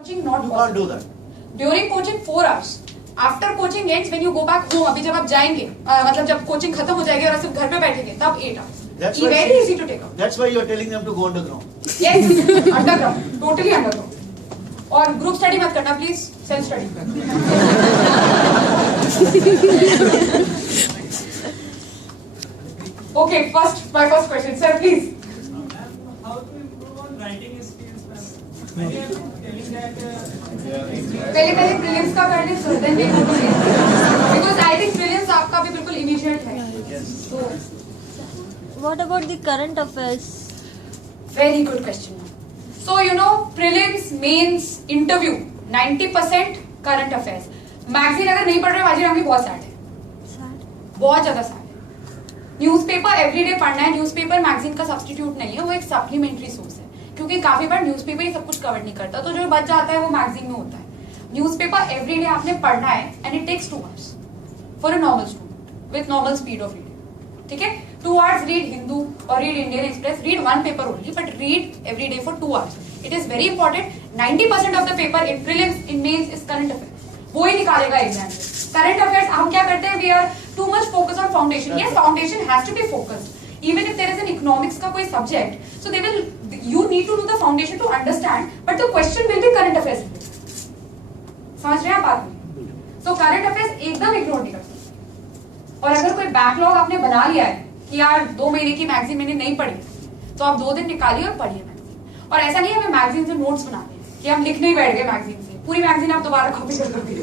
Coaching not You possible. can't do that. During coaching 4 hours. After coaching ends when you go back home. अभी जब आप जाएंगे मतलब जब कोचिंग खत्म हो जाएगी और आप सिर्फ घर पे बैठेंगे तब 8 hours. That's why Very easy to take up. That's why you are telling them to go underground. Yes, underground, totally underground. और ग्रुप स्टडी मत करना प्लीज, सेल्फ स्टडी करना. Okay, my first question, sir, please. How to improve on writing skills, ma'am? When you are telling that. पहले prelims का कर ले sir, then we go to mains, because I think prelims आपका भी बिल्कुल immediate है. So What about the current affairs? very good question. So you know prelims, mains, interview 90% current affairs. Magazine अगर नहीं पढ़ रहे वाजिर हम भी बहुत सैड है, बहुत ज्यादा सैड है. न्यूज़पेपर एवरीडे पढ़ना है. न्यूज़पेपर मैगजीन का सब्स्टिट्यूट नहीं है, वो एक सप्लीमेंट्री सोर्स है, क्योंकि काफी बार न्यूज़पेपर ही सब कुछ कवर नहीं करता, तो जो बच जाता है वो मैगजीन में होता है. न्यूज़पेपर एवरीडे आपने पढ़ना है and it takes 2 hours for a normal student with normal speed of reading. ठीक है, 2 hours read Hindu or read Indian Express, read one paper only, but read every day for 2 hours. It is very important. 90% of the paper in prelims, in mains is current affairs. वो ही निकालेगा exam में. Current affairs हम क्या करते हैं, we are too much focus on foundation. Yes, foundation has to be focused. Even if there is an economics का कोई subject, so they will, you need to know the foundation to understand, but the question will be current affairs. समझ रहे हैं आप बात में? So current affairs एकदम ignore नहीं कर सकते. और अगर कोई बैकलॉग आपने बना लिया है कि यार 2 महीने की मैगजीन मैंने नहीं पढ़ी, तो आप 2 दिन निकालिए और पढ़िए मैगजीन. और ऐसा नहीं है हमें मैगजीन से नोट्स बनाने हैं कि हम लिखने ही बैठ गए मैगजीन से, पूरी मैगजीन आप दोबारा कॉपी कर दोगे.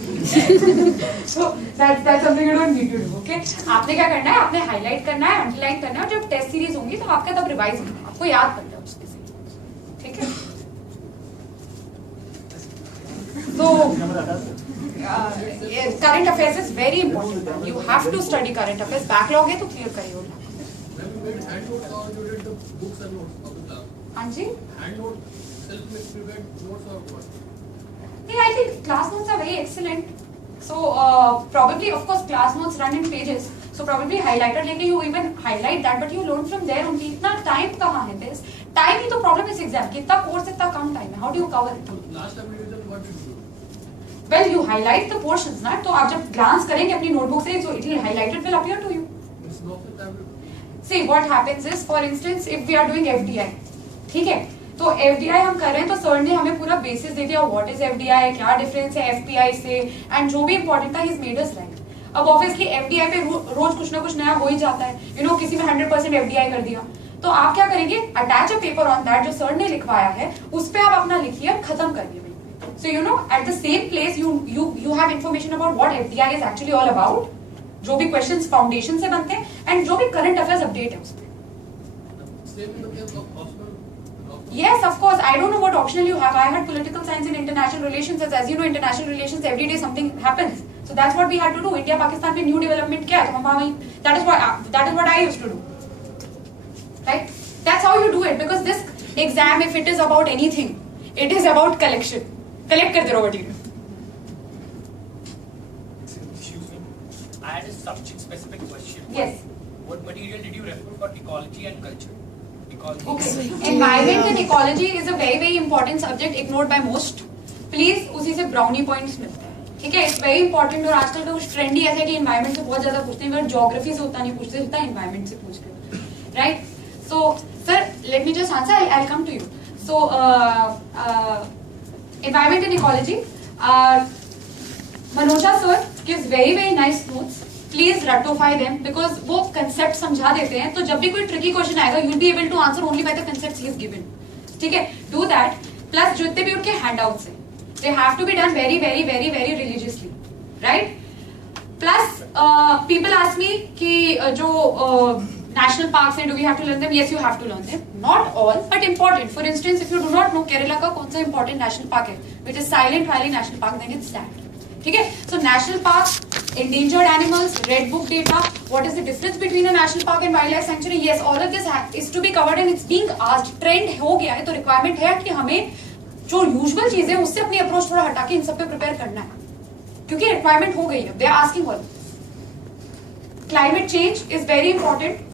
So that's something you don't need to do. Okay, आपने क्या करना है, आपने हाईलाइट करना है, अंडरलाइन करना है, और जब टेस्ट सीरीज होंगी तो आपका तब रिवाइज होगा, आपको याद करना है उसके से. ठीक है, तो current affairs is very important. You have to study current affairs. Backlog है तो क्लियर करिए. हाँ जी, I think class notes are very excellent. So probably, of course, class notes run in pages. So probably highlighter लेके you even highlight that, but you learn from there only. इतना time कहाँ है? This time ही तो problem is exam. कितना course इतना कम time है? How do you cover it? Last time revision, what did you do? Well, you highlight the portions, ना? तो आप जब glance करेंगे अपनी notebook से, so it will highlighted will appear to you. It's not the time. See, what happens is, for instance, if we are doing FDI, ठीक है, तो FDI हम कर रहे हैं, तो सर ने हमें पूरा बेसिस दे दिया, व्हाट इज FDI, क्या डिफरेंस है FPI से, एंड जो भी इंपॉर्टेंट था हिज मेड अस राइट. अब ऑब्वियसली FDI पे रोज कुछ ना कुछ नया हो ही जाता है. यू नो, किसी में 100% FDI कर दिया, तो आप क्या करेंगे, attach a paper on that जो सर ने लिखवाया है, उस पे आप अपना लिखिए और खत्म करिए. So you know, at the same place you have information about what FDI is actually all about, जो भी क्वेश्चंस फाउंडेशन से बनते हैं, एंड जो भी करंट अफेयर्स अपडेट है उसमें. Same in the case of optional. Yes, of course. I don't know what optional you have. I had political science and international relations. As you know, international relations every day something happens. So that's what we had to do. India Pakistan में new development क्या है? तो हम वहीं. That is what I used to do. Right? That's how you do it. Because this exam, if it is about anything, it is about collection. Collect करते रहो material. Excuse me. I had a subject-specific question. Yes. What material did you refer for ecology and culture? Ecology. Okay. Environment and ecology is a very important subject ignored by most. Please उसी से brownie points मिलते हैं. ठीक है, it's very important. और आजकल का कुछ ट्रेंडी ऐसा है कि environment से बहुत ज्यादा पूछते हैं, पर ज्योग्राफी से उतना नहीं पूछते जितना environment से पूछ रहे हो. Right? So, sir, let me just answer. I'll come to you. So, environment and ecology. Manoja sir gives very nice notes. Please ratify them because वो concept समझा देते हैं, तो जब भी कोई tricky question आएगा, you'll be able to answer only by the concepts he has given. ठीक है, do that. Plus जितने भी उनके handouts हैं, they have to be done very religiously, right? Plus people ask me कि जो national parks हैं, do we have to learn them? Yes, you have to learn them. Not all, but important. For instance, if you do not know Kerala का कौन सा important national park है, which is Silent Valley National Park, then it's that. ठीक है, so national park, endangered animals, red book data, what is the difference between a national park and wildlife sanctuary? Yes, all of this is to be covered and it's being asked. Trend हो गया है, तो requirement है कि हमें जो usual चीजें उससे अपनी approach थोड़ा हटा के इन सब पे prepare करना है, क्योंकि requirement हो गई है. They are asking all. Climate change is very important.